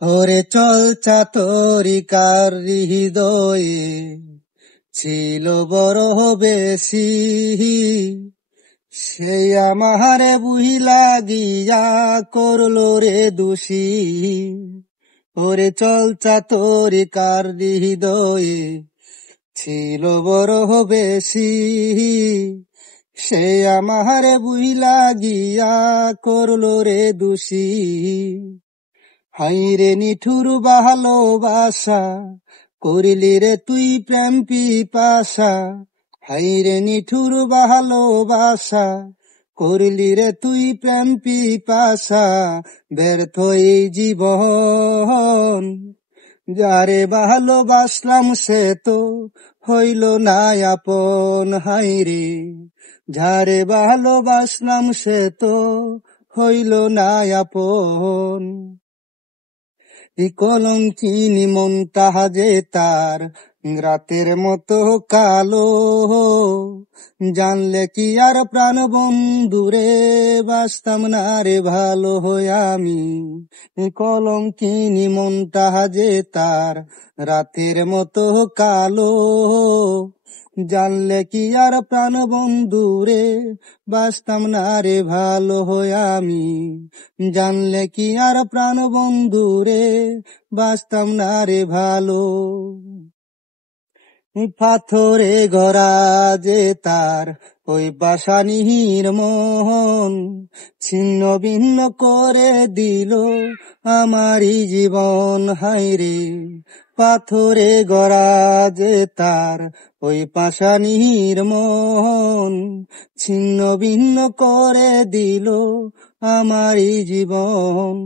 ওরে চল চাতরিকার হৃদয়ে ছিল বড় বেশি, সেই আমারে বুহিলা গিয়া করলো রে দোষী। ওরে চল চাতরিকার হৃদয়ে ছিল বড় বেশি, সেই আমারে বুহিলা গিয়া করলো রে দোষী। হাইরে নিঠুর ভালোবাসা করিলি রে তুই প্রেম পিপাসা, হাইরে নিঠুর ভালোবাসা করিলি রে তুই প্রেম পিপাসা, ব্যর্থ এই জীবন। যারে ভালোবাসলাম সে তো হইল না আপন, হাইরে যারে ভালোবাসলাম সে তো হইল না আপন। এই কলঙ্কিনী মনটা যে তার রাতের মতো কালো, জানলে কি আর প্রাণ বন্ধুরে বাসতাম না রে ভালো হয়ে আমি। এই কলঙ্কিনী মনটা যে তার রাতের মতো কালো, জানলে কি আর প্রাণ বন্ধুরে বাসতাম না রে ভালো হয়ে আমি। জানলে কি আর প্রাণ বন্ধুরে বাসতাম না রে ভালো। পাথরে গড়া যে তার ওই পাষাণীর মন, ছিন্ন ভিন্ন করে দিল আমারই জীবন, হাইরে পাথরে গড়া যে তার ওই পাষাণীর মন, ছিন্ন ভিন্ন করে দিল আমারই জীবন।